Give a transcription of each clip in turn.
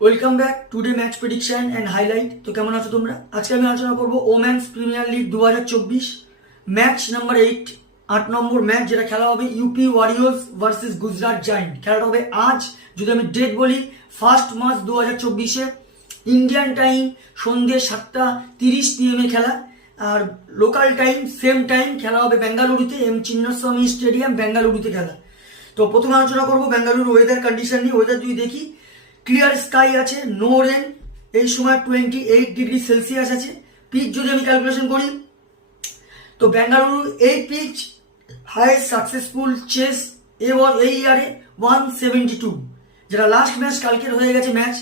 Welcome back today match prediction and highlight. তো কেমন আছো তোমরা? আজকে আমি আলোচনা করবো women's premier league 2024 match number 8, 8 নম্বর ম্যাচ, যেটা খেলা হবে UP Warriors versus Gujarat giant. খেলাটা হবে আজ, যদি আমি ডেট বলি 1 মার্চ 2024-এ ইন্ডিয়ান টাইম সন্ধ্যে 7:30 PM খেলা। আর লোকাল টাইম সেম টাইম খেলা হবে বেঙ্গালুরুতে, এম চিন্নাস্বামী স্টেডিয়াম বেঙ্গালুরুতে খেলা। তো প্রথমে আলোচনা করবো বেঙ্গালুরু ওয়েদার কন্ডিশন নিয়ে। ওয়েদার যদি দেখি, ক্লিয়ার স্কাই আছে, নো রেন, এই সময় 28°C আছে। পিচ যদি আমি ক্যালকুলেশন করি, তো বেঙ্গালুরু এই পিচ হাইয়েস্ট সাকসেসফুল চেস এই ইয়ারে 172, যেটা লাস্ট ম্যাচ কালকের হয়ে গেছে ম্যাচ,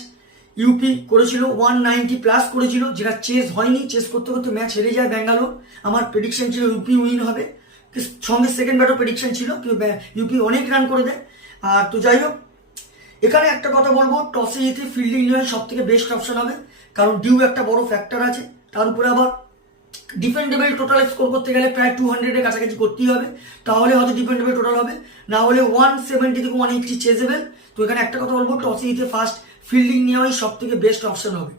ইউপি করেছিল 190+ করেছিল, যেটা চেস হয়নি। চেস করতে করতে ম্যাচ হেরে যায় বেঙ্গালুরু। আমার প্রেডিকশন ছিল ইউপি উইন হবে, সঙ্গে সেকেন্ড ব্যাটও প্রেডিকশন ছিল, কিন্তু ইউপি অনেক রান করে দেয়। আর তো যাই হোক, এখানে একটা কথা বলবো, টসে জিতে ফিল্ডিং নেওয়া সব থেকে বেস্ট অপশন হবে, কারণ ডিউ একটা বড় ফ্যাক্টর আছে। তার উপরে আবার ডিফেন্ডেবল টোটাল স্কোর করতে গেলে প্রায় 200-এর কাছাকাছি করতেই হবে, তাহলে হয়তো ডিফেন্ডেবল টোটাল হবে, না হলে 170 থেকে 180 চেজেবেল। তো এখানে একটা কথা বলবো, টসে জিতে ফার্স্ট ফিল্ডিং নেওয়াই সব থেকে বেস্ট অপশন হবে।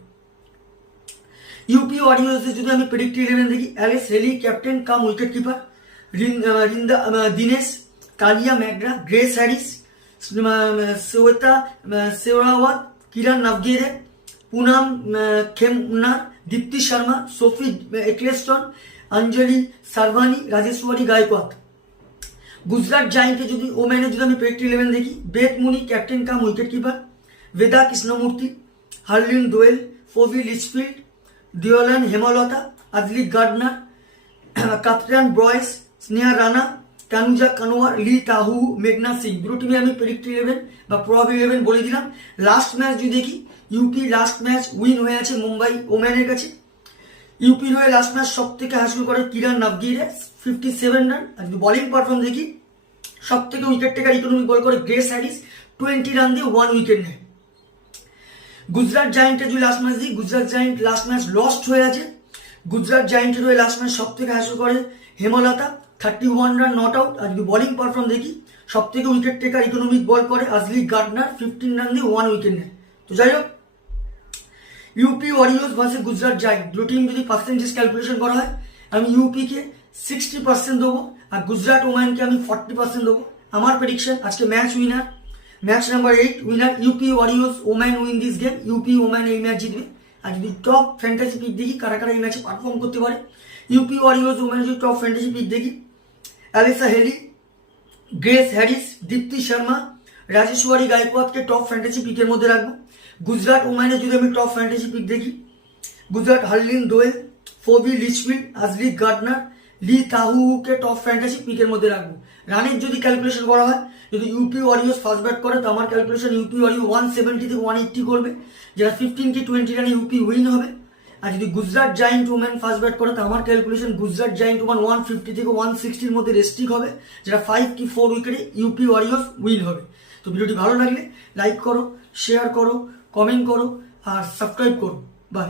ইউপি ওয়ারিয়র্সে যদি আমি প্রেডিক্ট 11 দেখি, অ্যালেক্স হেলি ক্যাপ্টেন কাম উইকেট কিপার, দিনেশ কালিয়া ম্যাগরা, গ্রেস হ্যারিস, শ্বেতা শেওরাওয়াত, কিরণ নাভগিরে, পুনাম খেমনার, দীপ্তি শর্মা, সোফি এক্লেস্টন, অঞ্জলি সারভানি, রাজেশ্বরী গায়কোয়াদ। গুজরাট জায়েন্টে যদি ওম্যানে যদি আমি প্রেডিক্ট 11 দেখি, বেথ মুনি ক্যাপ্টেন কাম উইকেট কিপার, বেদা কৃষ্ণমূর্তি, হার্লিন দোয়েল, ফোভি লিচফিল্ড, দিওলান হেমলতা, আদলি গার্ডনার, কাতরান ব্রয়েস, স্নেহা রানা, তানুজা কানোয়ার, লি তাহু, মেঘনা সিং। দুটো টিমে আমি প্রেডিক্ট 11 বা প্রবাবলি 11 বলে দিলাম। লাস্ট ম্যাচ যদি দেখি, ইউপি লাস্ট ম্যাচ উইন হয়ে আছে মুম্বাই ওম্যানের কাছে। ইউপির হয়ে লাস্ট ম্যাচ সব থেকে হাসিল করে কিরণ নাভগিরে, 57 রান। আর যদি বলিং পারফর্ম দেখি, সব থেকে উইকেট টেকার ইকোনমিক বল করে গ্রেস হ্যারিস, 20 রান দিয়ে 1 উইকেট নেয়। গুজরাট জায়েন্টের যদি লাস্ট ম্যাচ দিই, Gujarat giant last match lost হয়ে আছে। গুজরাট জায়েন্টের হয়ে লাস্ট ম্যাচ সব থেকে হাসিল করে হেমলতা, 31 রান নট আউট। আর যদি বলিং পারফর্ম দেখি, সব থেকে উইকেট টেকার ইকোনমিক বল করে আজলি গার্ডনার, 15 রান দিয়ে 1 উইকেট নেয়। তো যাই হোক, UP Warriors versus Gujarat giant, দুটো টিম যদি পার্সেন্টেজ ক্যালকুলেশন করা হয়, আমি ইউপিকে 60% দেবো, আর গুজরাট ওম্যানকে আমি 40% দেবো। আমার প্রেডিকশন আজকে match winner, match number 8 winner UP Warriors woman win this game. UP woman এই ম্যাচ জিতবে। আর যদি টপ ফ্যান্টাসি পিক দেখি, কারা কারা এই ম্যাচে পারফর্ম করতে পারে, ইউপি ওয়ারিয়র্স ওম্যান যদি টপ ফ্যান্টাসি পিক দেখি, অ্যালেক্সা হেলি, grace Harris, Deepti Sharma, Rajeshwari গায়কোয়াদকে top fantasy পিকের মধ্যে রাখবো। গুজরাট ওম্যানে যদি আমি টপ ফ্যান্টাসি পিক দেখি, গুজরাট হার্লিন দোয়েল, ফোভি লিচফিল্ড, আজলি গার্ডনার, লি তাহুকে টপ ফ্যান্টাসি পিকের মধ্যে রাখবো। রানের যদি ক্যালকুলেশন করা হয়, যদি ইউপি ওয়ারিয়র্স ফার্স্ট ব্যাট করে, তো আমার ক্যালকুলেশন ইউপি ওয়ারিয়র 170 থেকে 180 করবে, যেটা 15-20 রানে ইউপি উইন হবে। আর যদি Gujarat giant woman first bat করে, তো আমার ক্যালকুলেশন গুজরাট জায়েন্ট ওম্যান 150 থেকে 160-র মধ্যে রেস্ট্রিক হবে, যেটা 5-4 উইকেটে ইউপি ওয়ারিয়র্স উইন হবে। তো ভিডিওটি ভালো লাগলে লাইক করো, শেয়ার করো, কমেন্ট করো আর সাবস্ক্রাইব করো। বাই।